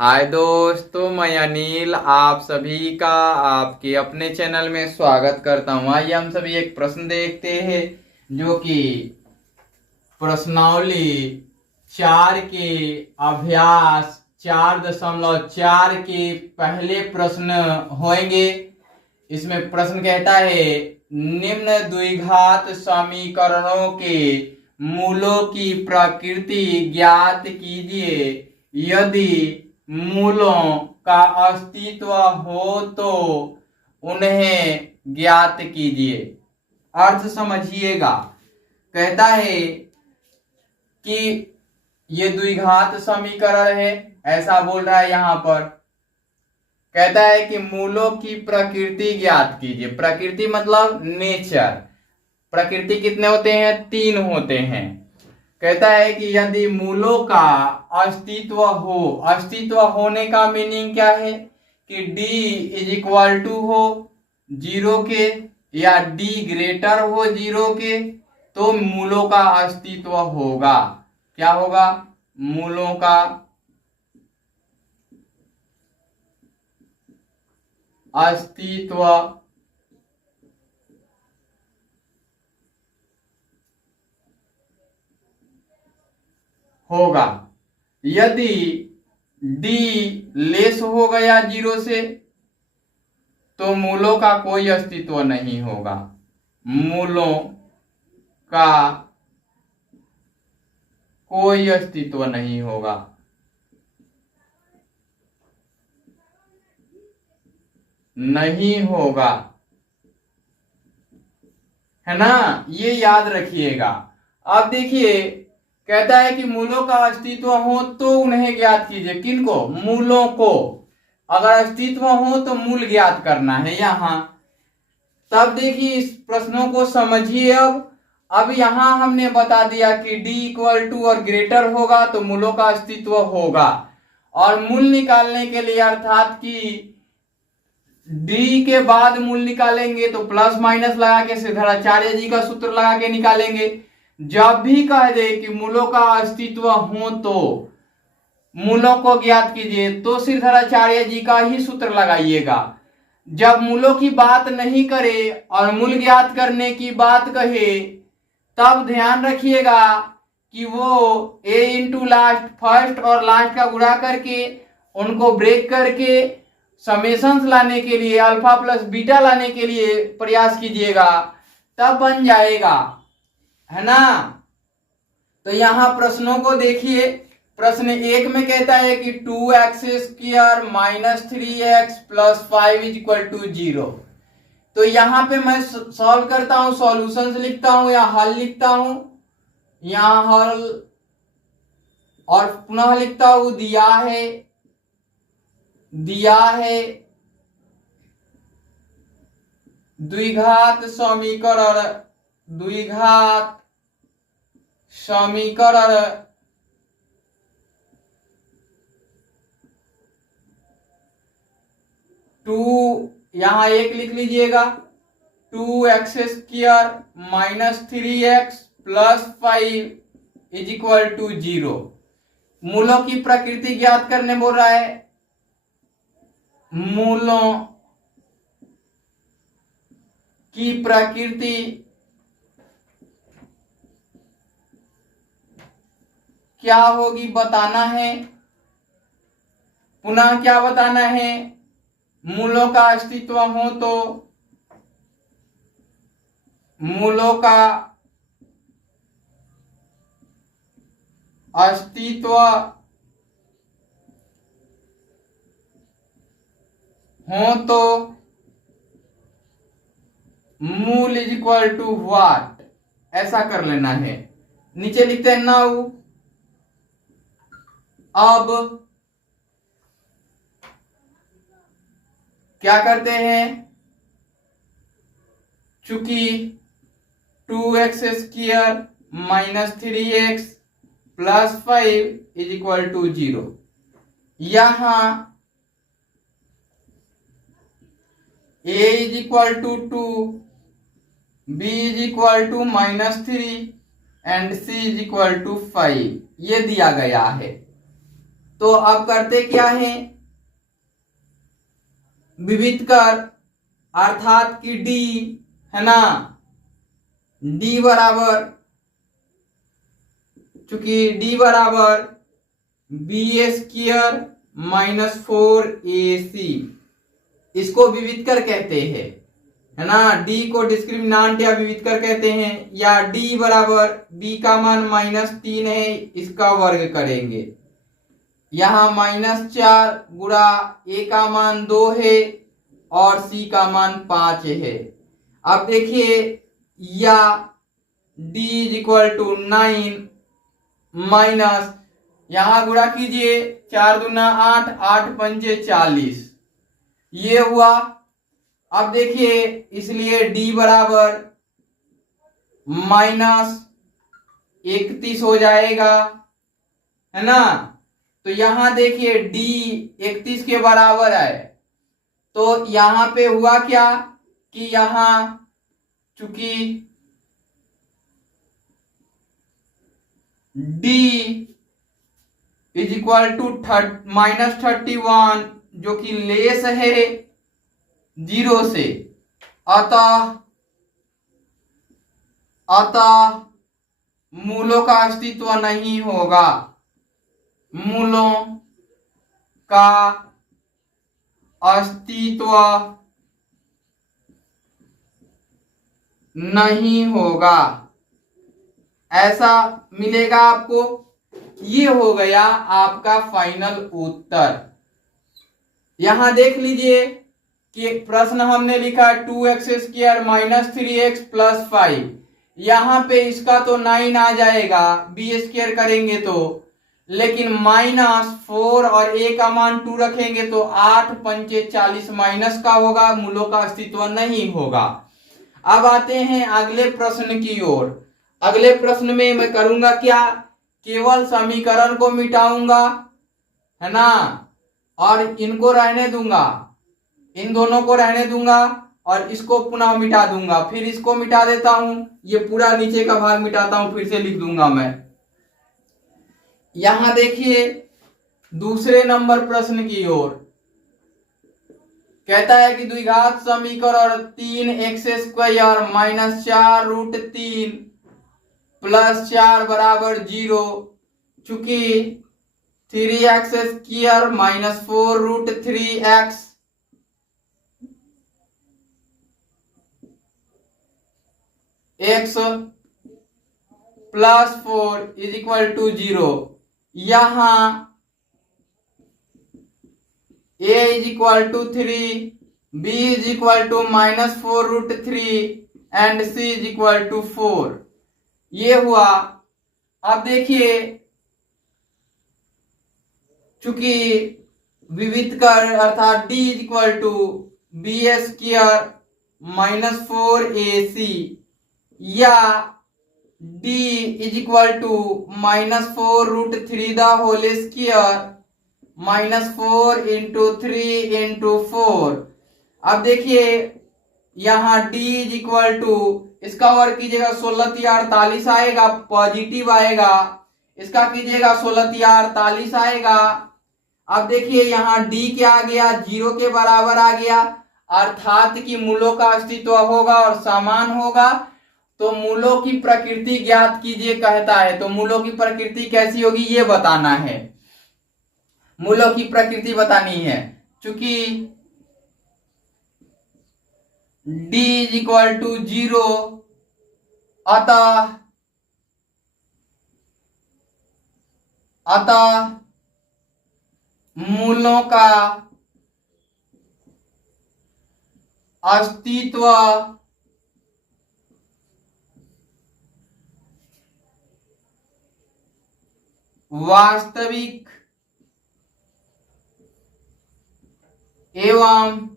हाय दोस्तों, मैं अनिल आप सभी का आपके अपने चैनल में स्वागत करता हूँ। आइए हम सभी एक प्रश्न देखते हैं जो कि प्रश्नावली 4 के अभ्यास 4.4 के पहले प्रश्न होंगे। इसमें प्रश्न कहता है निम्न द्विघात समीकरणों के मूलों की प्रकृति ज्ञात कीजिए। यदि मूलों का अस्तित्व हो तो उन्हें ज्ञात कीजिए। अर्थ समझिएगा। कहता है कि ये द्विघात समीकरण है, ऐसा बोल रहा है यहां पर। कहता है कि मूलों की प्रकृति ज्ञात कीजिए। प्रकृति मतलब नेचर। प्रकृति कितने होते हैं? 3 होते हैं। कहता है कि यदि मूलों का अस्तित्व हो, अस्तित्व होने का मीनिंग क्या है कि d इज इक्वल टू हो 0 के या d ग्रेटर हो 0 के, तो मूलों का अस्तित्व होगा। क्या होगा? मूलों का अस्तित्व होगा। यदि d लेस हो गया 0 से तो मूलों का कोई अस्तित्व नहीं होगा। मूलों का कोई अस्तित्व नहीं होगा। नहीं होगा, है ना? ये याद रखिएगा। अब देखिए, कहता है कि मूलों का अस्तित्व हो तो उन्हें ज्ञात कीजिए। किनको? मूलों को। अगर अस्तित्व हो तो मूल ज्ञात करना है यहां। तब देखिए इस प्रश्नों को समझिए। अब यहां हमने बता दिया कि d इक्वल टू और ग्रेटर होगा तो मूलों का अस्तित्व होगा। और मूल निकालने के लिए अर्थात कि d के बाद मूल निकालेंगे तो प्लस माइनस लगा के सिद्धाचार्य जी का सूत्र लगा के निकालेंगे। जब भी कह दे कि मूलों का अस्तित्व हो तो मूलों को ज्ञात कीजिए तो सिद्धाचार्य जी का ही सूत्र लगाइएगा। जब मूलों की बात नहीं करे और मूल ज्ञात करने की बात कहे तब ध्यान रखिएगा कि वो a इंटू लास्ट, फर्स्ट और लास्ट का गुणा करके उनको ब्रेक करके समेशंस लाने के लिए, अल्फा प्लस बीटा लाने के लिए प्रयास कीजिएगा, तब बन जाएगा, है ना? तो यहां प्रश्नों को देखिए। प्रश्न 1 में कहता है कि 2x² minus 3x plus 5 is equal to 0। तो यहां पे मैं सॉल्व करता हूं, सॉल्यूशंस लिखता हूं या हल लिखता हूं। यहां हल और पुनः लिखता हूं दिया है द्विघात समीकरण 2, यहां 1 लिख लीजिएगा, 2x² minus 3x plus 5 is equal to 0। मूलों की प्रकृति ज्ञात करने बोल रहा है। मूलों की प्रकृति क्या होगी बताना है। पुनः क्या बताना है? मूलों का अस्तित्व हो तो मूलों का अस्तित्व हो तो मूल इज इक्वल टू व्हाट, ऐसा कर लेना है। नीचे लिखते हैं नाउ। अब क्या करते हैं? चूंकि 2x² minus 3x plus 5 is equal to 0, यहां a is equal to 2, b is equal to -3 and c is equal to 5 ये दिया गया है। तो अब करते क्या है, विविध कर अर्थात कि d है ना, d बराबर, चूंकि d बराबर b² माइनस 4ac, इसको विविध कर कहते हैं, है ना। d को डिस्क्रिमिनांट या विविध कर कहते हैं। या d बराबर b का मान -3 है, इसका वर्ग करेंगे। यहाँ -4 गुणा a का मान 2 है और c का मान 5 है। अब देखिए, या d = 9 माइनस, यहां गुणा कीजिए, 4 दूना 8, 8 पंजे 40, ये हुआ। अब देखिए, इसलिए d बराबर -31 हो जाएगा, है ना। तो यहां देखिए d 31 के बराबर है, तो यहां पे हुआ क्या कि यहां चूंकि d = -31 जो कि लेस है 0 से, अतः मूलों का अस्तित्व नहीं होगा, मूलों का अस्तित्व नहीं होगा, ऐसा मिलेगा आपको। ये हो गया आपका फाइनल उत्तर। यहां देख लीजिए कि प्रश्न हमने लिखा 2x² - 3x + 5, यहां पे इसका तो 9 आ जाएगा b² करेंगे तो, लेकिन -4 और a का मान 2 रखेंगे तो 8 पंचे 40 माइनस का होगा, मूलों का अस्तित्व नहीं होगा। अब आते हैं अगले प्रश्न की ओर। अगले प्रश्न में मैं करूंगा क्या, केवल समीकरण को मिटाऊंगा, है ना, और इनको रहने दूंगा, इन दोनों को रहने दूंगा और इसको पुनः मिटा दूंगा, फिर इसको मिटा देता हूं, ये पूरा नीचे का भाग मिटाता हूं, फिर से लिख दूंगा मैं। यहां देखिए दूसरे नंबर प्रश्न की ओर, कहता है कि द्विघात समीकरण 3x² - 4√3 + 4 = 0, चूंकि 3x² - 4√3x x + 4 = 0। यहां a = 3, b = -4√3 एंड c = 4, ये हुआ। अब देखिए, चूंकि विविध कर अर्थात d = b² - 4ac या d = -4√3 द होल स्क्वायर -4 × 3 × 4। अब देखिए यहाँ d = इसका वर्ग कीजिएगा 16 × 48 आएगा, पॉजिटिव आएगा, इसका कीजिएगा 16 × 48 आएगा। अब देखिए यहाँ d क्या आ गया, 0 के बराबर आ गया, अर्थात कि मूलों का अस्तित्व होगा और समान होगा। तो मूलों की प्रकृति ज्ञात कीजिए कहता है, तो मूलों की प्रकृति कैसी होगी ये बताना है, मूलों की प्रकृति बतानी है। चूंकि d = 0, अतः मूलों का अस्तित्व वास्तविक एवं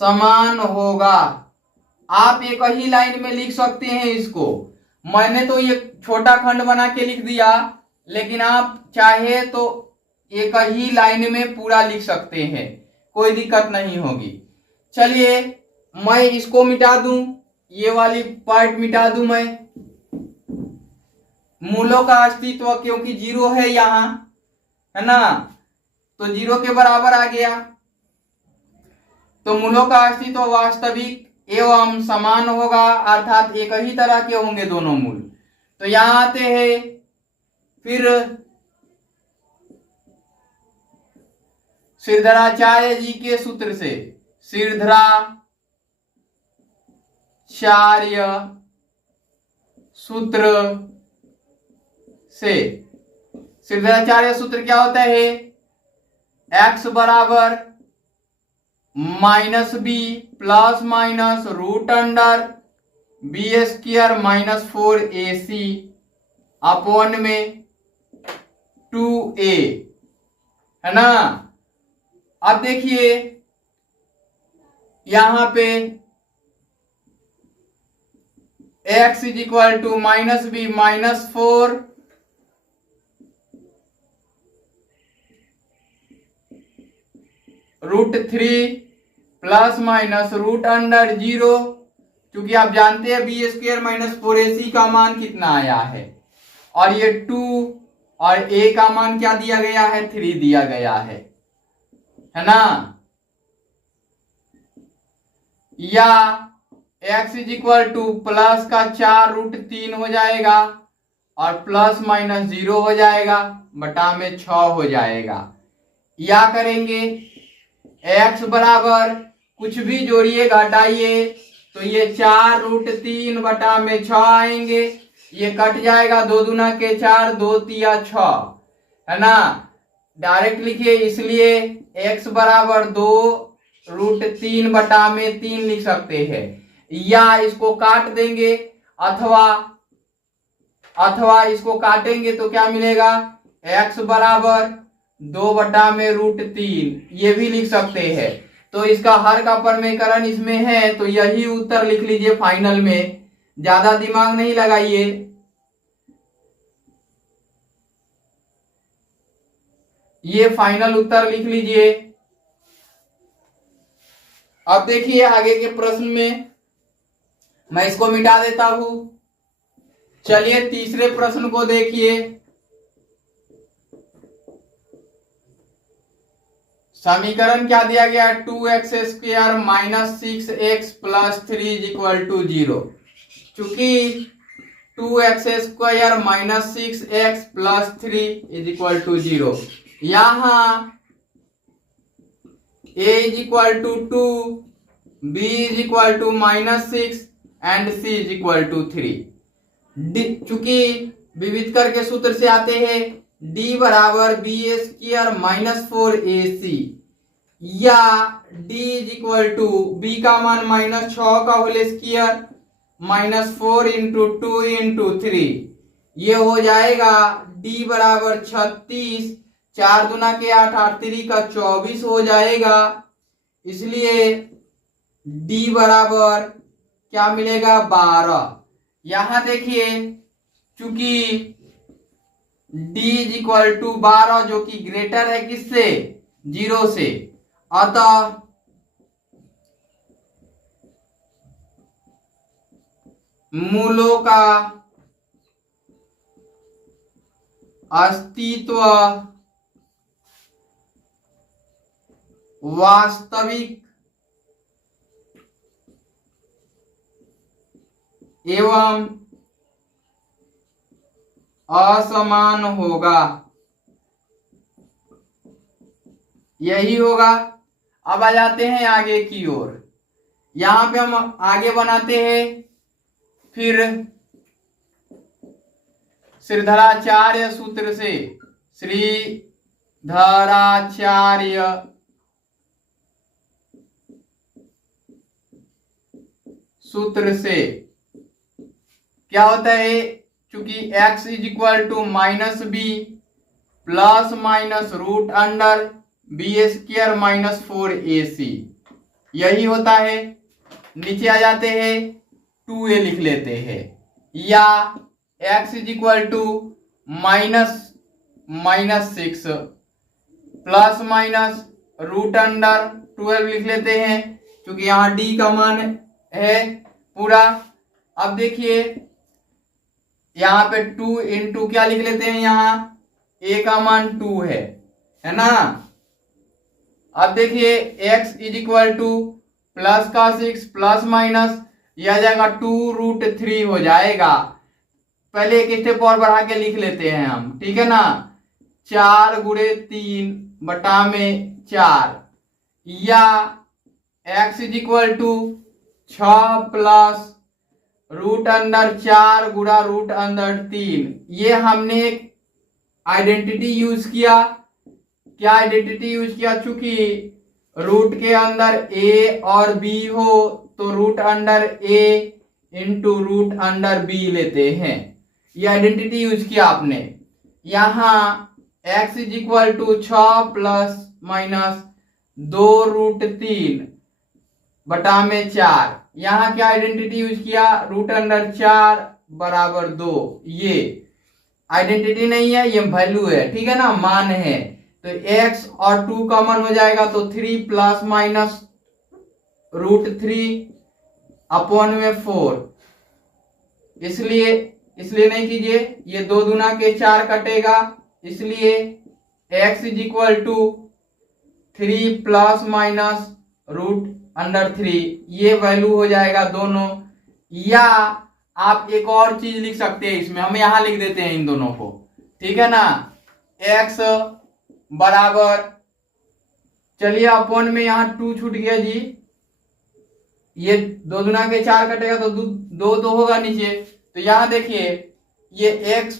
समान होगा। आप एक ही लाइन में लिख सकते हैं इसको, मैंने तो ये छोटा खंड बना के लिख दिया, लेकिन आप चाहे तो एक ही लाइन में पूरा लिख सकते हैं, कोई दिक्कत नहीं होगी। चलिए मैं इसको मिटा दूं, ये वाली पार्ट मिटा दूं मैं, मूलों का अस्तित्व क्योंकि जीरो है यहां, है ना, तो जीरो के बराबर आ गया। तो मूलों का अस्तित्व वास्तविक एवं समान होगा, अर्थात एक ही तरह के होंगे दोनों मूल। तो यहां आते हैं फिर श्रीधराचार्य जी के सूत्र से। श्रीधराचार्य सूत्र से, श्रीधराचार्य सूत्र क्या होता है? x बराबर minus B plus minus root under B square minus 4ac upon में 2a, है ना। अब देखिए यहां पे x is equal to minus B minus 4 root 3 plus minus root under 0, क्योंकि आप जानते हैं बी स्क्वायर माइनस 4ac का मान कितना आया है, और ये 2 और a का मान क्या दिया गया है? 3 दिया गया है ना। या x is equal two plus का 4 रूट 3 हो जाएगा और प्लस माइनस 0 हो जाएगा, बटा में 6 हो जाएगा। या करेंगे x बराबर कुछ भी जोड़िए घटाइए तो ये 4 रूट 3 बटा में 6 आएंगे, ये कट जाएगा, 2 दूना के 4, 2 तिया 6, है ना। डायरेक्ट लिखिए, इसलिए x बराबर 2 रूट 3 बटा में 3 लिख सकते हैं। या इसको काट देंगे अथवा इसको काटेंगे तो क्या मिलेगा? x बराबर 2 बटा में रूट 3, ये भी लिख सकते हैं। तो इसका हर का परमेकरण इसमें है, तो यही उत्तर लिख लीजिए फाइनल में, ज्यादा दिमाग नहीं लगाइए। ये फाइनल उत्तर लिख लीजिए। अब देखिए आगे के प्रश्न में, मैं इसको मिटा देता हूं। चलिए तीसरे प्रश्न को देखिए। समीकरण क्या दिया गया? 2x square minus 6x plus 3 is equal to 0। चूंकि 2x square minus 6x plus 3 is equal to 0, यहां a is equal to 2, b is equal to minus 6 and c is equal to 3। चूंकि विविधकर के सूत्र से आते हैं d बराबर B square minus 4ac, या d is equal to b का मान माइनस 6 का whole square minus 4 into 2 into 3, ये हो जाएगा d बराबर 36, 4 दूना के 8, 8 3 का 24 हो जाएगा। इसलिए d बराबर क्या मिलेगा? 12। यहां देखिए चूंकि d इज इक्वल टू 12 जो कि ग्रेटर है किससे? 0 से, अतः मूलों का अस्तित्व वास्तविक एवं असमान होगा, यही होगा। अब आ जाते हैं आगे की ओर। यहां पे हम आगे बनाते हैं फिर श्रीधराचार्य सूत्र से। श्रीधराचार्य सूत्र से क्या होता है? चूंकि x is equal to minus B plus minus root under B square minus 4ac, यही होता है। नीचे आ जाते हैं 2a लिख लेते हैं, या x is equal to minus 6 plus minus root under 12 लिख लेते हैं, क्योंकि यहां d का मान है पूरा। अब देखिए यहाँ पे 2 इंटू क्या लिख लेते हैं, यहाँ a का मान 2 है ना। अब देखिए x is equal two plus का 6 प्लस माइनस यह आ जाएगा 2√3 हो जाएगा। पहले एक स्टेप और बढ़ा के लिख लेते हैं हम, ठीक है ना। 4 गुणे 3 बटा में 4 या x is equal to 6 plus √4 गुणा √3। ये हमने एक आइडेंटिटी यूज किया। क्या आइडेंटिटी यूज किया, चूंकि रूट के अंदर a और b हो तो √a इंटू √b लेते हैं। ये आइडेंटिटी यूज किया आपने। यहां x is equal to 6 plus minus 2√3 बटा में 4। यहां क्या आइडेंटिटी यूज किया, √4 बराबर 2। ये आइडेंटिटी नहीं है, ये वैल्यू है, ठीक है ना, मान है। तो x और 2 कॉमन हो जाएगा तो 3 प्लस माइनस √3 अपॉन में 4। इसलिए नहीं कीजिए, ये 2 दूना के 4 कटेगा, इसलिए x is equal to 3 plus minus √3 ये वैल्यू हो जाएगा दोनों। या आप एक और चीज लिख सकते हैं इसमें, हम यहां लिख देते हैं इन दोनों को, ठीक है ना। x बराबर, चलिए अपॉन में यहां 2 छूट गया जी, ये 2 दूना के 4 कटेगा तो 2 होगा नीचे। तो यहां देखिए ये x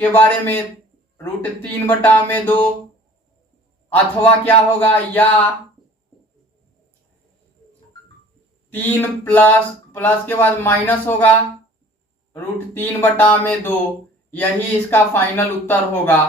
के बारे में √3 बटा में 2 अथवा क्या होगा, या 3 प्लस के बाद माइनस होगा √3 बटा में 2। यही इसका फाइनल उत्तर होगा।